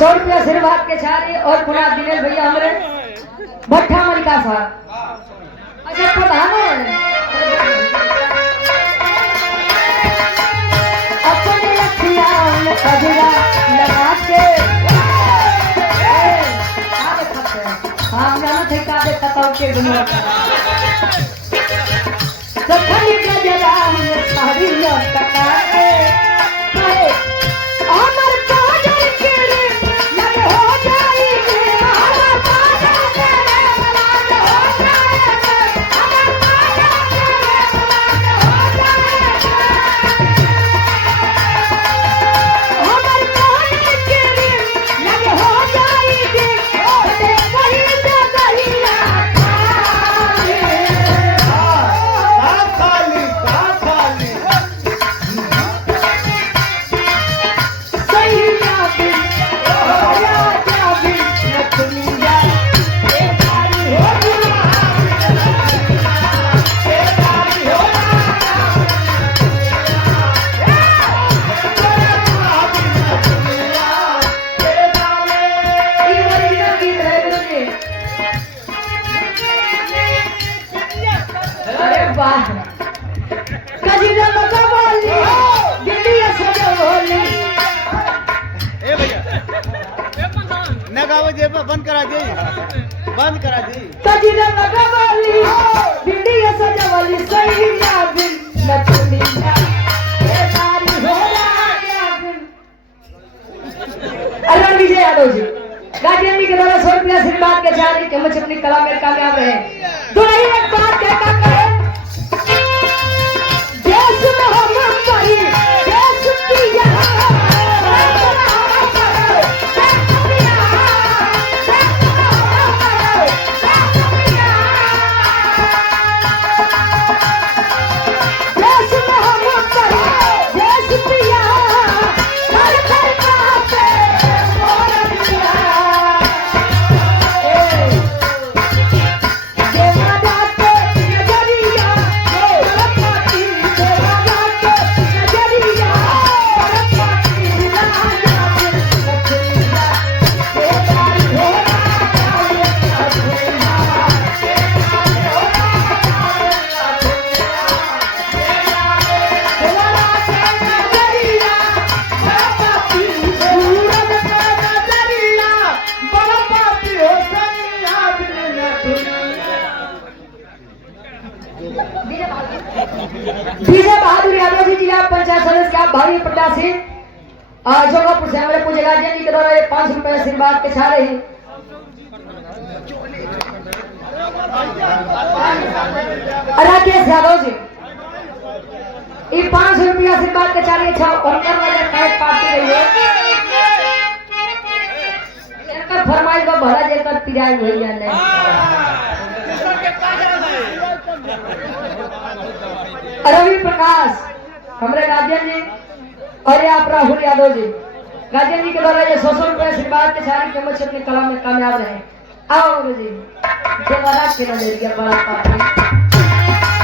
100 रुपया आशीर्वाद के छारी और पुनः दिनेश भैया हमारे भट्ठा मलिका साहब। अच्छा प्रधान अपने लखियान कजरा लगा के हाँ जाना थे का दे तताऊ के दुनिया सखनी कजरा सारी लटका के अमर काजल के लग हो जाएगी अमर काजल के लग हो जाएगी अमर काजल के लग हो जाएगी अमर काजल के लग हो जाएगी ते कहीं से कहीं बंद करा दी बंद करा दी कजरा लगावाली बिंदिया सजावाली सैया बिन नचनिया ए सारी हो राया बिन। अरुण विजय यादव जी गार्डियन जी के द्वारा 100 रुपया आशीर्वाद के छारी के मुझे अपनी कला में कामयाब रहे। दुल्हन एक बात कहता कहे देश में हम परी देश की यहाँ विजय बहादुर यादव जी जिला पंचायत सदस्य के भावी प्रत्याशी जोगापुर से हमारे पूज्य गार्जियन जी के द्वारा 5 रुपए आशीर्वाद के छारे हैं। राकेश यादव जी ये 5 रुपया आशीर्वाद के छारे अच्छा उनकर वजह कैट पार्टी रही है एकर फरमाइश का भरा जेकर पिराई भैया नहीं रवि प्रकाश हमारे गार्जियन जी और आप राहुल यादव जी गार्जियन जी के द्वारा ये 100 रुपए आशीर्वाद के सारी कीमत अपने कला में कामयाब रहे। आओ गुरु जी देवारा के नजरिया बड़ा पार्टी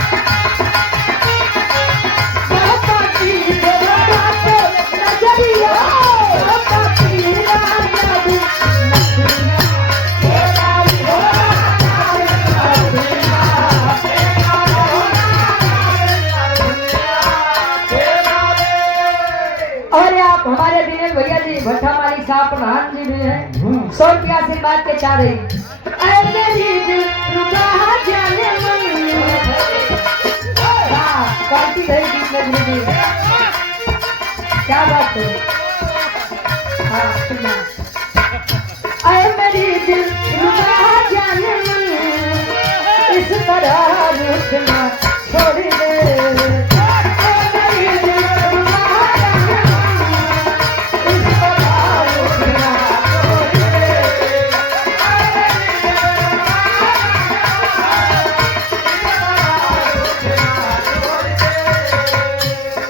हमारे दिनेश भैया जी भट्ठा मालिक साहब प्रधान जी भी हैं 100 रुपया आशीर्वाद के चाह रही क्या बात है मेरी दिल जाने इस तरह रुकना छोड़ दे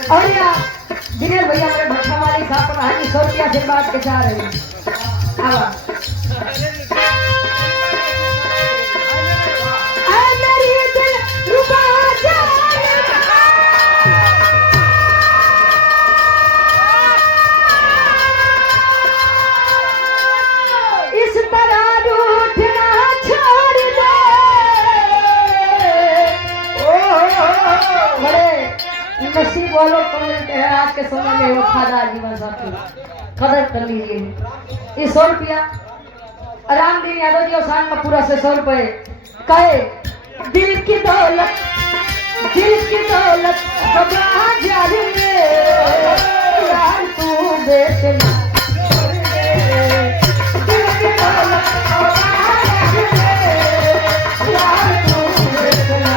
दिनेश भैया मेरे भट्ठा मालिक साहब प्रधान 100 रुपया आशीर्वाद के चाह रहे आज के समय में वफादार जीवन साथी कदर कर लीजिए। ये 100 रुपया रामदीन यादव जी और शान का पूरा से 100 रुपए कहे दिल की दौलत घबरा जाने में यार तू बेचना दिल की दौलत घबरा जाने में यार तू बेचना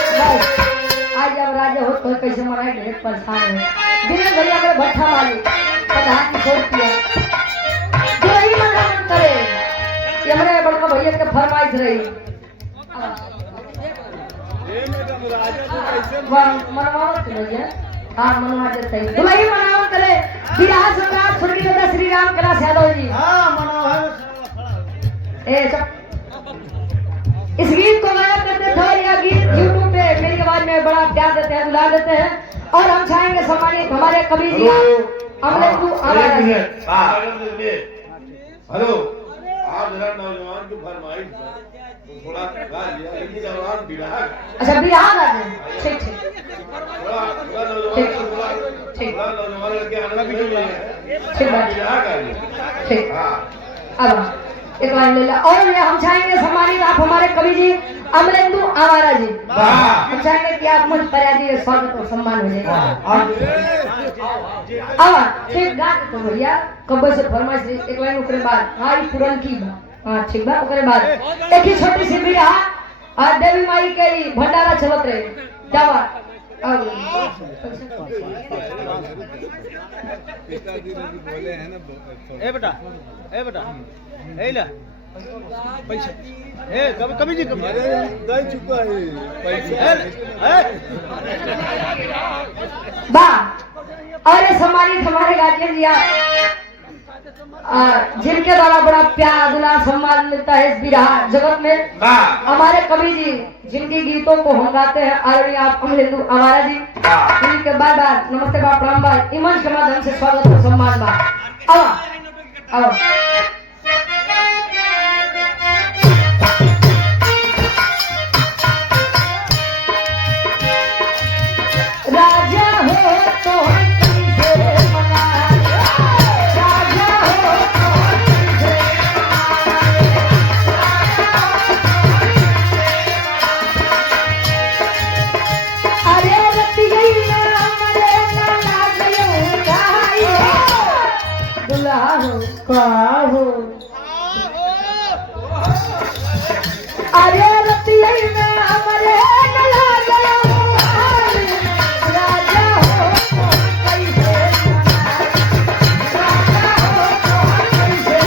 आज जब राजा हो तो कैसे मनाए ढेर परेशान है दिन भैया मेरे भट्ठा वाली प्रधान की 100 रुपया जो ही मना करे ये हमारे बड़का भैया के फरमाइश रही मनवावत भैया हाँ मनवा देते हैं तो वही मनावत करे विराज सम्राट स्वर्गीय दादा श्री राम कलाश यादव जी हाँ मनो है ए सब इस गीत को गाया करते थे और यह गीत YouTube पे मेरी आवाज में बड़ा प्यार देते हैं दुलार देते हैं और हम चाहेंगे सम्मानित हमारे कवि जी हमने तू आवाज हेलो आप जरा नौजवान की फरमाइश तो थोड़ा गा लिया लेकिन जवान बिरहा अच्छा बिहार आ गए ठीक थोड़ा नौजवान लड़के आना भी नहीं है ठीक बात बिरहा गा लिया ठीक हाँ अब एक लाइन ले ला और ये हम चाहेंगे सम्मानित आप हमारे कवि जी अमरेंदु आवारा जी हम चाहेंगे कि आप मुझ पर आदि स्वागत और सम्मान हो जाएगा अब ठीक गा तो भैया कब से फरमाइश एक लाइन ओकरे बाद हाँ ये तुरंत की हाँ ठीक बा ओकरे बाद एक ही छोटी सी बिरहा और देवी माई के भंडारा चलत रहे जावा ए बेटा ए ला पैसा ए कभी जी कभी दे चुका है पैसा बा और ये सम्मानित हमारे गार्जियन जी जिनके द्वारा बड़ा प्यार दुलार सम्मान मिलता है इस बिरहा जगत में हमारे कवि जी जिनकी गीतों को हम गाते हैं आदरणीय आप अमरेंदु आवारा जी इनके बार बार नमस्ते बा प्रणाम बा इमन के माध्यम से स्वागत और सम्मान बा अब राजा हो तो कैसे मना राजा हो तो कैसे अरे रतिया मरे ना गयो गाई दुल्हा हो का हो अरे रतिया मरे ना गयो राजा हो तो कैसे राजा हो तो कैसे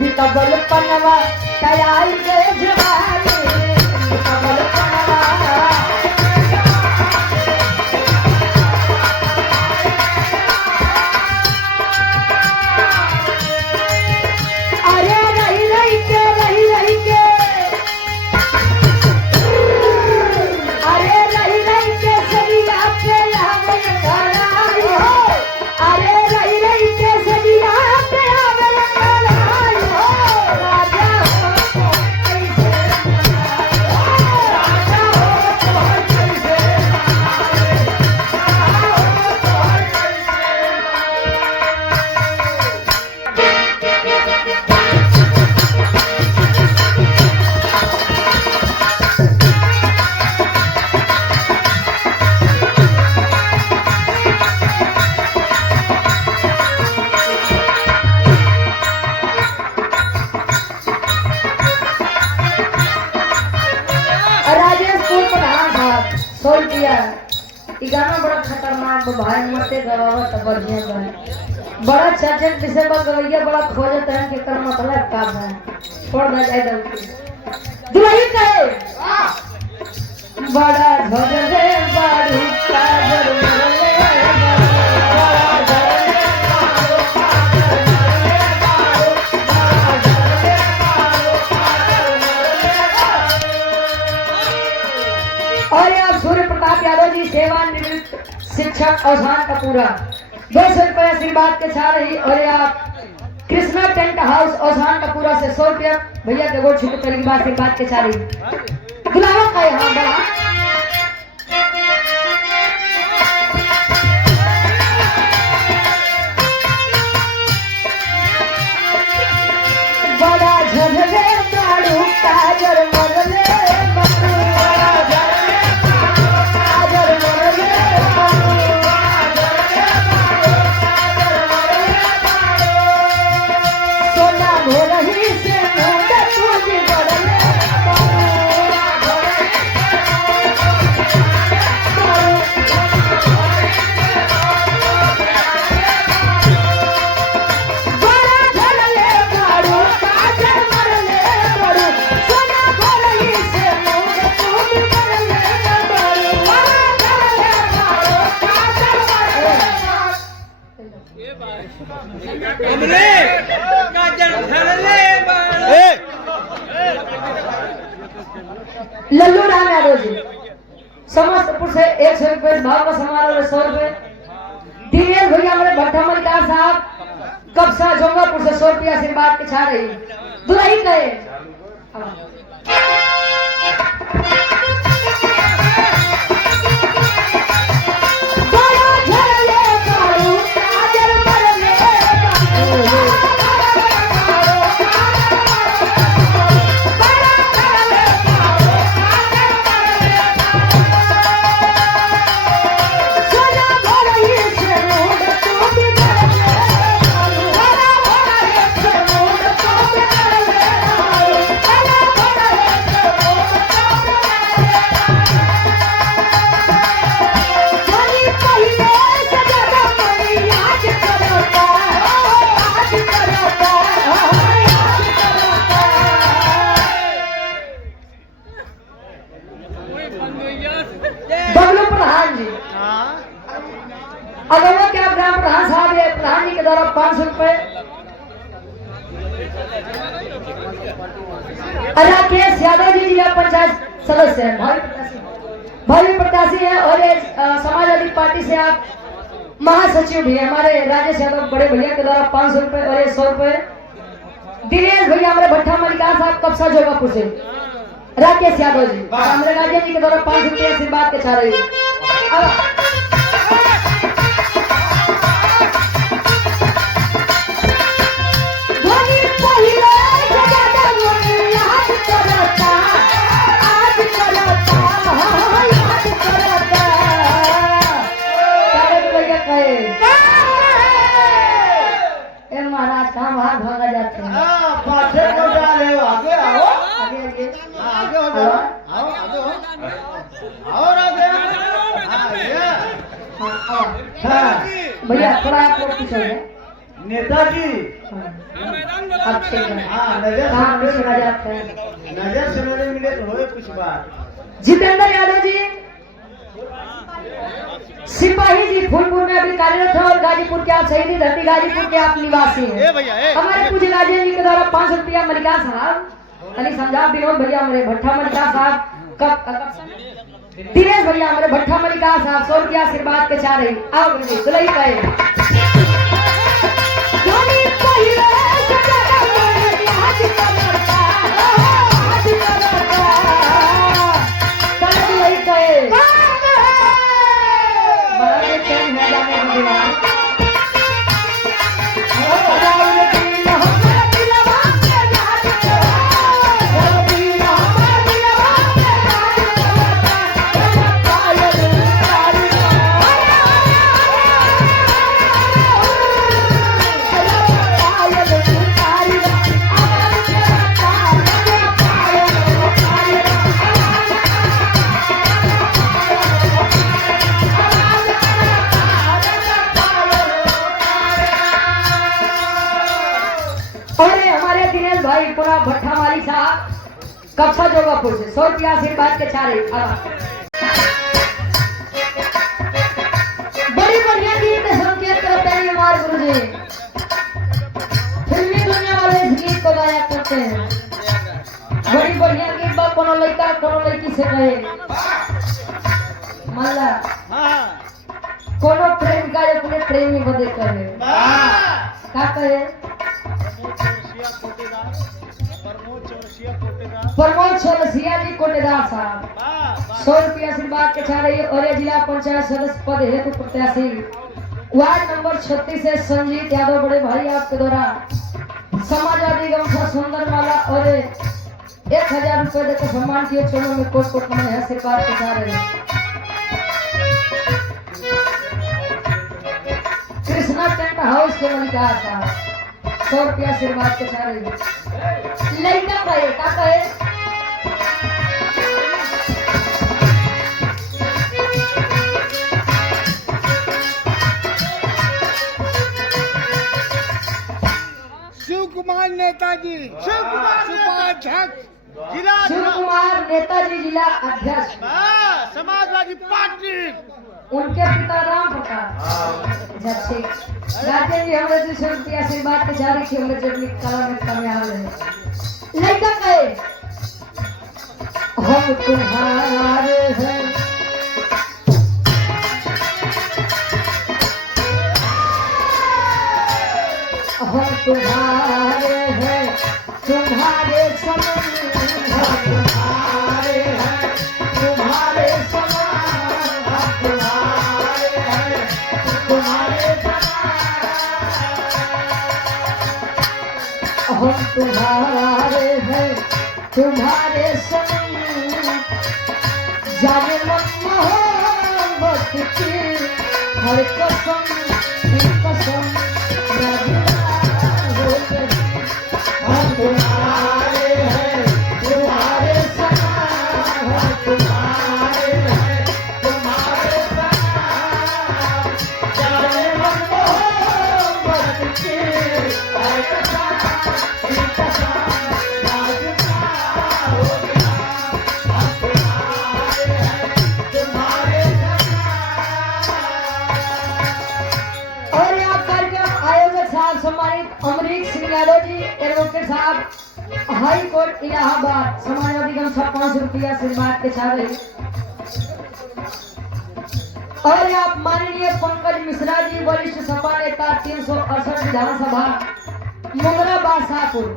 बितबल पनवा तैयारी के जवानी बितबल पनवा अरे रही रही के अरे रही के सरिया पे आवे कराई हो अरे रही के सरिया पे आवे कराई हो राजा हो तो कैसे राजा हो तो कैसे राजेशपुर प्रधान साहब 100 रुपया ये गाना बड़ा खतरनाक बा भाई मते गवावा त बढ़िया बा बड़ा चर्चक विषय बा गवैया बड़ा खोजत है के कर मतलब का है छोड़ ना जाए दो दुलाई कहे बड़ा झगड़े बारू काजर मरले बड़ा झगड़े बारू काजर मरले और आप सूर्य प्रताप यादव जी सेवानिवृत्त शिक्षक औसान का पूरा 200 रुपये आशीर्वाद के छा रही। और आप कृष्णा टेंट हाउस औसान का पूरा से 100 रुपया भैया के गोड़ छुपे तरीके बाद आशीर्वाद के छा रही। गुलाबों का यहाँ बड़ा बड़ा झलरे ताड़ू काजर मरले बबुआ झलरे काजर मरले बबुआ झलरे काजर मरले सोना भोरही से मुंड तुझ बरले बबुआ लल्लू राम यादव जी समस्तपुर से 100 रुपये भाव का सामान और 100 रुपये। दिनेश भैया हमारे भट्टा मलिकार साहब कब्सा जोंगापुर से 100 रुपया आशीर्वाद के छा रही। दुलाई गए बबलू प्रधान जी अगवा के आप ग्राम प्रधान साहब है प्रधान जी के द्वारा 500 रुपए। राकेश यादव जी जिला पंचायत सदस्य है भावी प्रत्याशी है। और समाजवादी पार्टी से आप महासचिव भी है हमारे राजेश यादव बड़े भैया के द्वारा 500 रुपए और 100 रुपए। दिनेश भैया हमारे भट्टा मलिकार साहब कब्सा जोगापुर से राकेश यादव जी हमारे राजेश जी के द्वारा 500 रुपये आशीर्वाद के छा रही। महाराज कहाँ बाहर भागा जाते हैं। आगे आओ आगे आगे आगे हो जाओ आओ आगे हो और आगे हाँ भैया थोड़ा आप लोग पीछे हैं। नेताजी अब ठीक है। हाँ कहाँ पे सुना जाता है। नजर से मेरे मिले तो होए कुछ बात। जितेंद्र यादव जी सिपाही जी फूलपुर में अभी कार्यरत है और गाजीपुर के आप शहीदी धरती गाजीपुर के आप निवासी हैं। हमारे पूज्य राजेंद्र जी के द्वारा 500 रुपया मलिकार साहब अली समझाव विनोद भैया हमारे भट्टा मलिकार साहब दिनेश भैया हमारे भट्टा मलिकार साहब 100 रुपया आशीर्वाद के चाह रही। आओ दुलई कहे भाई पूरा भट्टा माली साहब कब्सा जोगापुर से 100 रुपया आशीर्वाद के चारे। बड़ी बढ़िया गीत संकेत करते हैं हमारे गुरु जी। फिल्मी दुनिया वाले इस गीत को गाया करते हैं। बड़ी बढ़िया गीत बा कोनो लड़का कोनो लड़की से कहे माला कोनो प्रेम इनका ये पूरे प्रेमी बदे करे का कहे प्रमोद चौरसिया जी कोटेदार साहब 100 रुपया आशीर्वाद के छा रही है। और ये जिला पंचायत सदस्य पद हेतु प्रत्याशी वार्ड नंबर 36 से संजीत यादव बड़े भाई आपके द्वारा समाजवादी गमछा सुंदर माला और 1000 रुपए देकर सम्मान किए। चरणों में कोट कोट में आशीर्वाद के छा रहे हैं। कृष्णा टेंट हाउस के मलिकार साहब 100 रुपया आशीर्वाद के छा रही है। लड़का कहे का कहे शिव कुमार नेताजी जिला शिव कुमार नेताजी जिला अध्यक्ष समाजवादी पार्टी उनके पिता राम प्रकाश जब राजेश जी हमारे 200 रुपया आशीर्वाद के जारी की हमारे जब कला में कामयाब है। लड़का कहे हम तुम्हारे हैं हम तुम्हारे हैं तुम्हारे समान हम तुम्हारे हैं तुम्हारे समान हम तुम्हारे हैं तुम्हारे समान हम तुम्हारे हैं तुम्हारे समान जाने मन मोहब्बत की हर कसम कसम हम तुम्हारे हैं तुम्हारे समान हम तुम्हारे हैं तुम्हारे समान जाने मन मोहब्बत की हर कसम सम्मानित अमरीक सिंह यादव जी एडवोकेट साहब हाई कोर्ट इलाहाबाद समाजवादी गमछा 500 रुपया आशीर्वाद के छा रही। और आप माननीय पंकज मिश्रा जी वरिष्ठ सपा नेता 368 विधानसभा मुंगरा बासापुर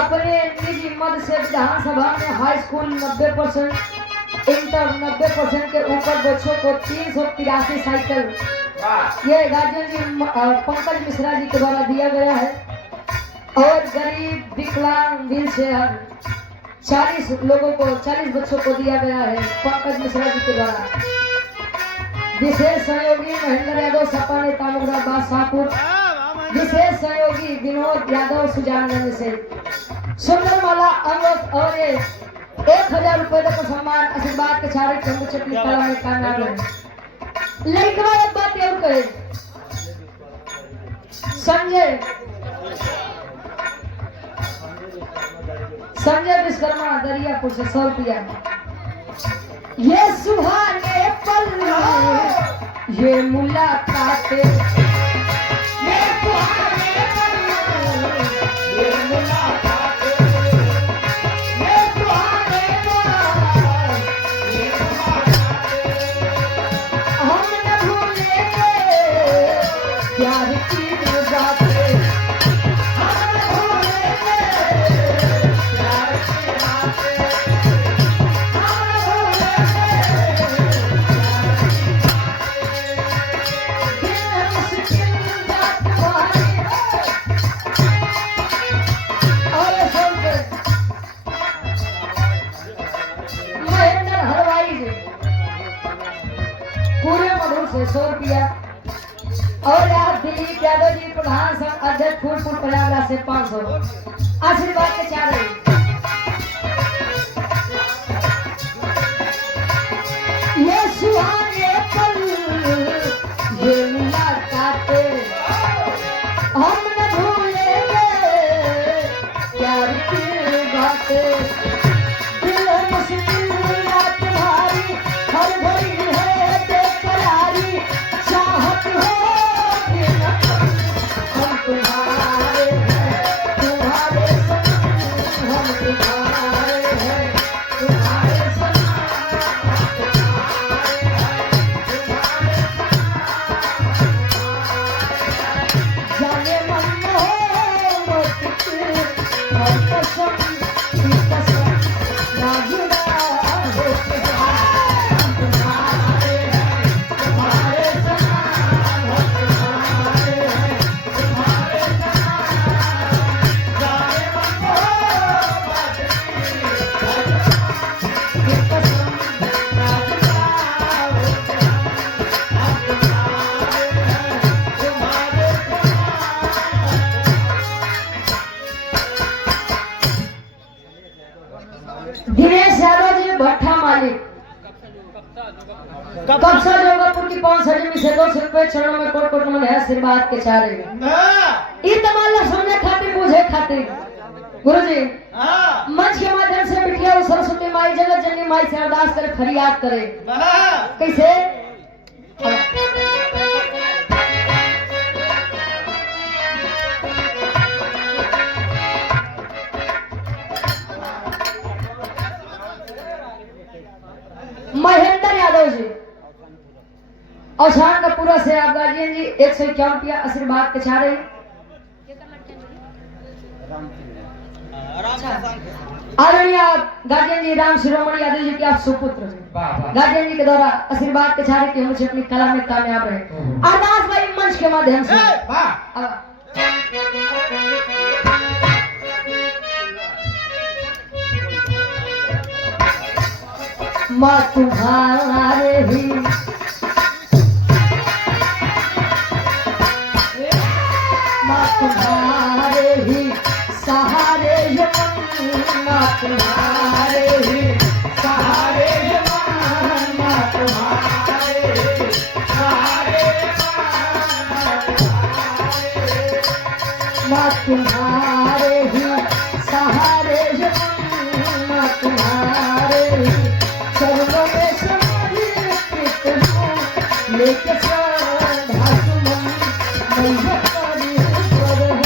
अपने निजी मद से विधानसभा में हाई स्कूल 90% इंटर 90% के ऊपर बच्चों को 383 साइकिल ये गार्जियन जी पंकज मिश्रा जी के द्वारा दिया गया है। और गरीब विकलांग व्हील चेयर 40 लोगों को 40 बच्चों को दिया गया है पंकज मिश्रा जी के द्वारा। विशेष सहयोगी महेंद्र यादव सपा नेता मुंगरा बासापुर विशेष सहयोगी विनोद यादव सुजानगंज से सुंदर माला अंगत और 1000 रुपए का सम्मान आशीर्वाद के छारे चंदू चटनी कला में कामयाब है। लड़का एक बात और कहे संजय विश्वकर्मा दरियापुर से 100 रुपया। ये सुहाने पल ये मुलाकातें ये सुहाने पल ये मुलाकातें ये सुहाने पल ये मुलाकातें हम न भूलेंगे प्यार की बातें हम न भूलेंगे प्यार की बातें हम न भूलेंगे दिल मुश्किल बात भारी और सुनते महेंद्र हलवाई जी पूरे मधुर से 100 रुपया। और आप दिलीप यादव जी प्रधान संघ अध्यक्ष फूलपुर प्रयागराज से 500 आशीर्वाद के चाह रहे। ये सुहाने पल ये मुलाकातें हम न भूलेंगे प्यार की बातें दिल मुश्किल रात भारी हर घड़ी है बेकरारी चाहत हो हम तुम्हारे हैं तुम्हारे समान हम तुम्हारे हैं तुम्हारे समान हम तुम्हारे हैं तुम्हारे समान कसम ना जुदा होके हम तुम्हारे हैं तुम्हारे समान हम तुम्हारे हैं तुम्हारे समान जाने मन को बातें कसम ना जुदा होके हम तुम्हारे हैं तुम्हारे दिनेश यादव जी भट्टा मालिक कब्जा जोगापुर की 5 सजमी से 200 रुपए चरणों में कोट कोट में है आशीर्वाद के चारे ई तमाला समझे खातिर बुझे खातिर गुरुजी मंच के माध्यम से बिटिया सरस्वती माई जगत जननी माई से अरदास करे फरियाद करे कैसे महेंद्र यादव जी औसान का पूरा से आप गार्जियन जी 151 रुपया आशीर्वाद के चारे आदरणीय गार्जियन जी राम शिरोमणि यादव जी के आप सुपुत्र हैं गार्जियन जी के द्वारा आशीर्वाद के चारे के मुझे अपनी कला में कामयाब रहे अरदास भाई मंच के माध्यम से माँ तुम्हारे ही माँ तुम्हारे ही सहारे यमन माँ तुम्हारे ही सहारे यमन माँ तुम्हारे ही सहारे माँ तुम्हारे ही सहारे यमन माँ तुम्हारे ही चरणों में समर्पित हूँ लेके श्रद्धा सुमन मैं हमारी स्वरम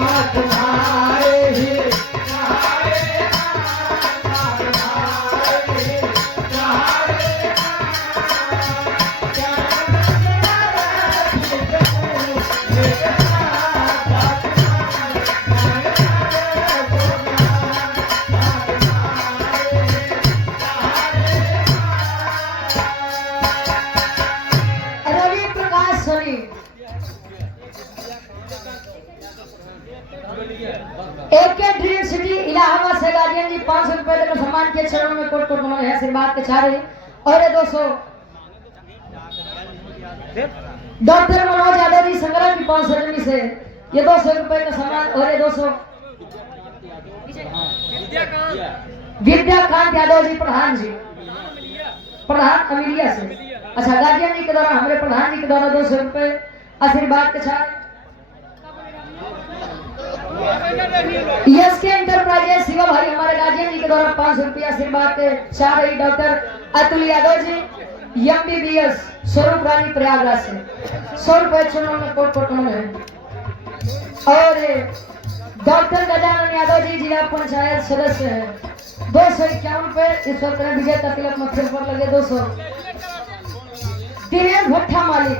माँ तुम्हारे ही Ravi Prakash Soni AK dream city Allahabad से गार्जियन जी 500 रुपए देकर सम्मान के चरणों में कोट कोट मनोहर है आशीर्वाद के चारे और ये 200 डॉक्टर मनोज यादव जी संग्राम की 500 जमी से ये 200 रुपए का सम्मान और ये 200 विद्याकांत यादव जी प्रधान अमीलिया से अच्छा गार्जियन जी के द्वारा हमारे प्रधान जी के द्वारा 200 रुपए आशीर्वाद के साथ यस के एंटरप्राइजेस शिवा भाई हमारे गार्जियन जी के द्वारा 500 रुपया आशीर्वाद के साथ ही डॉक्टर अतुल यादव जी MBBS स्वरूप रानी प्रयागराज से 100 रुपए चुनाव में कोट कोट में है और डॉक्टर गजानन यादव जी जिला पंचायत सदस्य है 251 रुपए इस वक्त विजय का तिलक मत्थे पर लगे 200 दिनेश भट्टा मालिक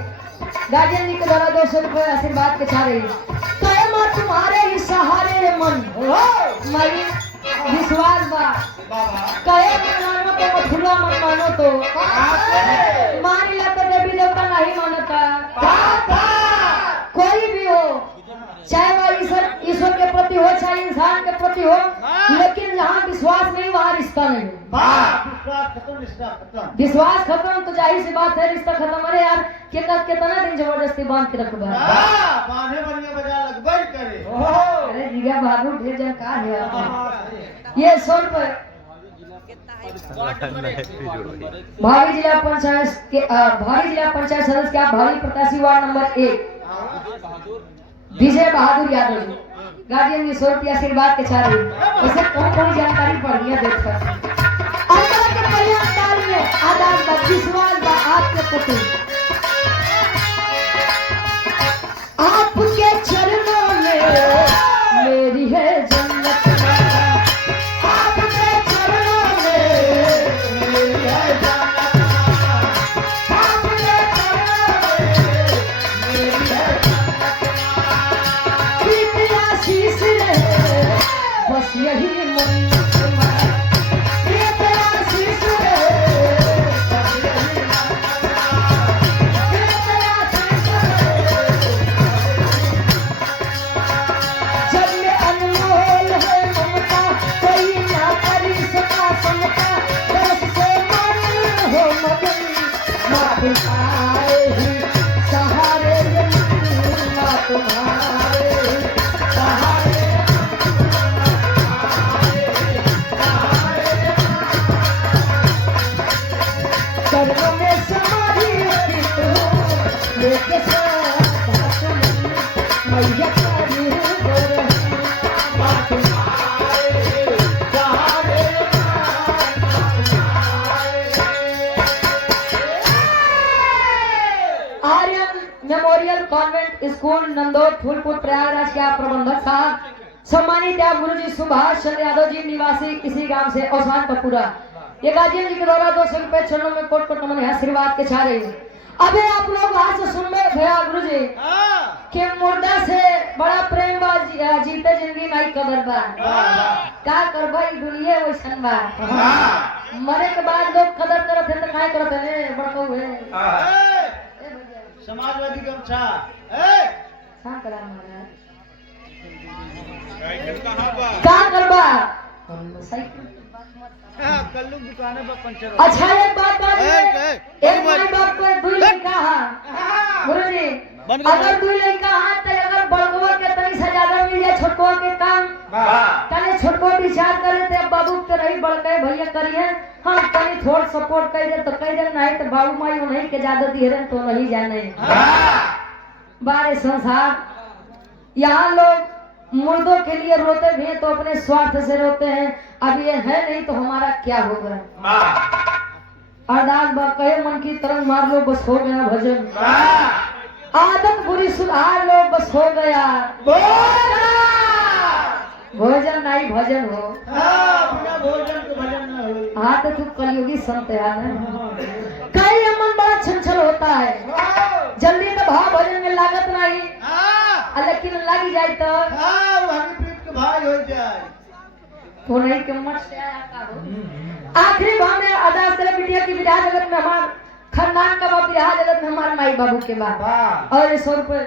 गार्जियन जी के द्वारा 200 रुपए आशीर्वाद के छा रही कहे मां तुम्हारे ही सहारे रे मन मारी विश्वास बा कहे मन मानो तो मथुरा मन मानो तो मान ला तो देवी देवता नहीं मानता कोई भी हो चाहे वह ईश्वर के प्रति हो चाहे इंसान के प्रति हो लेकिन जहाँ विश्वास नहीं वहाँ रिश्ता नहीं विश्वास खत्म तो जाहिर सी बात है रिश्ता खत्म अरे यार कितना दिन जबरदस्ती बांध के रखबा अरे जिया बहादुर ढेर जानकार है ये 100 रुपए भावी जिला पंचायत सदस्य के भावी प्रत्याशी ward number 1 Vijay Bahadur Yadav ji guardian जी 100 रुपया आशीर्वाद के चाह रही उसे कौन जानकारी पड़ रही है देखकर विश्वास आपके प्रति आपके चरणों में मेरी है जन्नत आपके चरणों में मेरी है जन्नत आपके चरणों में मेरी है जन्नत आशीष बस बस यही मन्नत मांगा ये तेरा शीश है बस यही मन्नत मांगा ये तेरा शीश है जब ये अनमोल है ममता कोई ना करी सका समता बरस से मन हो मगन माँ तुम्हारे ही सहारे ये मन माँ तुम्हारे ही सहारे चरणों में समाधि स्थित हो लेके साथ भाषण मैया करी माँ तुम्हारे सहारे Aryan memorial convent school Nandod Phulpur Prayagraj के आप प्रबंधक साहब सम्मानित आप गुरुजी सुभाष चंद्र यादव जी निवासी इसी गांव से औसान कपूरा ये गार्जियन जी के द्वारा 200 रुपए चरणों में कोट कोट नमन है आशीर्वाद के छा रहे हैं। अबे आप लोग वहां से सुन में भैया गुरुजी के मुर्दा से बड़ा प्रेम बा जीते जिंदगी नहीं कदर बा का करबा ई दुनिया वैसन बा मरे के बाद लोग कदर करत है तो काय करत है बड़को है समाजवादी गमछा का करा महाराज का करबा हम साइकिल कल्लू दुकान पर पंचर अच्छा एक बात एक माई बाप को दुई लड़का है गुरुजी अगर दुई लड़का है तो अगर बड़गवा के तनी से ज्यादा मिल जाए छोटवा के काम तने छोटवा विचार करे ते बाबू के रही बड़के भैया करिए हम तनी थोड़ा सपोर्ट कर दे तो कह दे नहीं तो बाबू माई उन्हीं के ज्यादा दिहरे तो नहीं जाने बारे संसार यहाँ लोग मुर्दों के लिए रोते भी हैं तो अपने स्वार्थ से रोते हैं। अब ये है नहीं तो हमारा क्या होगा। अरदास कहे मन की तरंग मार लो बस हो गया भजन आदत बुरी सुधार लो बस हो गया भोजन नहीं भजन हो बिना भोजन के भजन न हो। हाँ तो तू कलयुगी संत यार कई मन बड़ा छंछल होता है जल्दी तो भाव भजन में लागत नहीं लेकिन लगी जाए तो हनीप्रीत के भाई हो जाए तो नहीं के मत से आया का हो। आखिरी भाव में अरदास करे बिटिया की विवाह जगत में हमार खानदान का बाप विवाह जगत में हमारे माई बाबू के बाप और 100 रुपए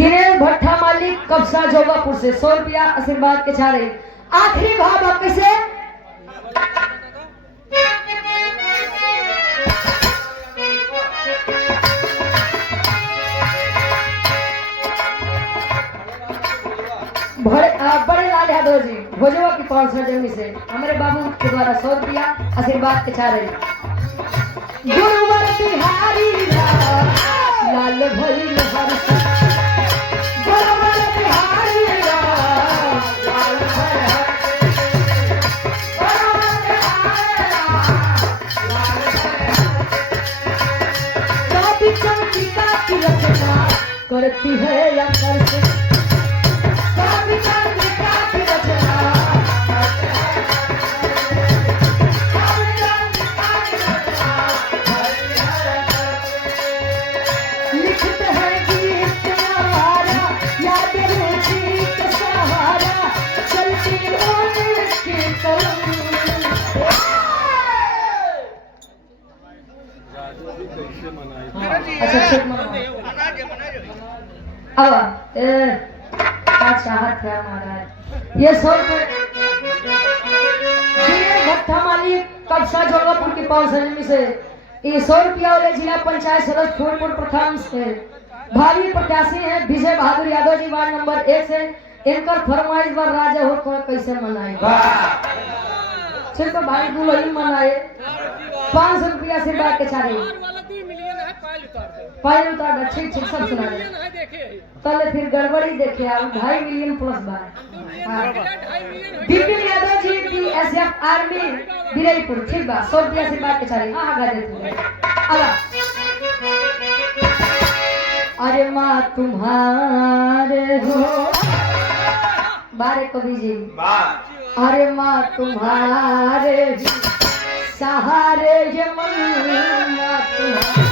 दिनेश भट्टा मालिक कब्सा जोगापुर से 100 रुपया आशीर्वाद के छा रही। आखिरी भाव आप कैसे बड़े लाल यादव जी भोजवा की 500 जमी से हमारे बाबू के द्वारा 100 रुपया आशीर्वाद के छा रहे। गुरुवर बिहारी लाल भरी हर गुरुवर बिहारी लाल भरी चंद्रिका की रचना करती है या करते अच्छा हाथ है महाराज ये 100 रुपए भट्टा मालिक कब्सा जोगापुर की 500 जमी से ये 100 रुपया वाले जिला पंचायत सदस्य फूलपुर प्रखंड से भावी प्रत्याशी हैं विजय बहादुर यादव जी वार्ड नंबर 1 से इनकर फरमाइश पर राजा हो तो कैसे मनाए सिर्फ भाई दुल्हन मनाए 500 रुपया से बात के चाहे पायल उतार दे ठीक ठीक सब सुना दे कल फिर गड़बड़ी देखे आप 2.5 मिलियन प्लस बार बिपिन यादव जी बीएसएफ आर्मी बिरईपुर ठीक बा 100 रुपया से बात के चाहे हां गा देते अरे माँ तुम्हारे हो बारे कवि जी अरे माँ तुम्हारे सहारे ये मन माँ तुम्हारे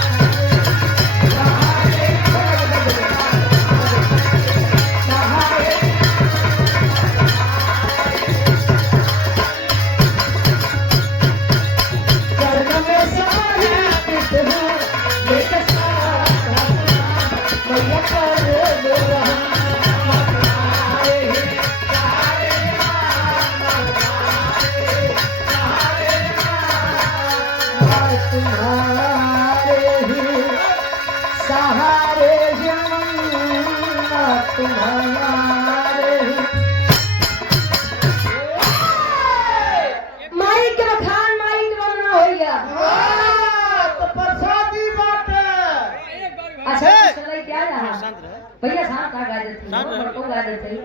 देते।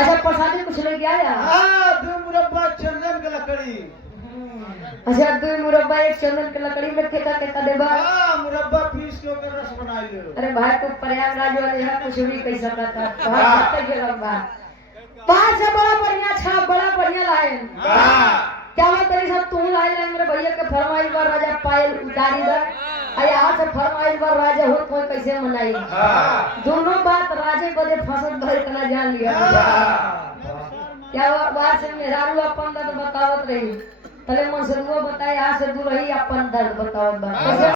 अच्छा प्रसादी कुछ लेके आया? हाँ, 2 मुरब्बा चंदन की लकड़ी। अच्छा 2 मुरब्बा 1 चंदन की लकड़ी में के देबा? हाँ, मुरब्बा पीस के ओकर रस बना ले। अरे भाई तू प्रयागराज वाले है कुछ भी कह सकता था। कहां तक ये लंबा 5 से बड़ा बढ़िया छाप बड़ा बढ़िया लाए। क्या बात तेरी सब तू लाए ले मेरे भैया के फरमाइश पर राजा पायल उतारी दा आ यहाँ से फरमाइश पर राजा हो कोई कैसे मनाई। दोनों बात राजे को दे फसल भर करना जान लिया। क्या बात से मेहरारू अपन दर्द बतावत रही तले मन से वो बताए यहाँ से दूर रही अपन दर्द बतावत बा।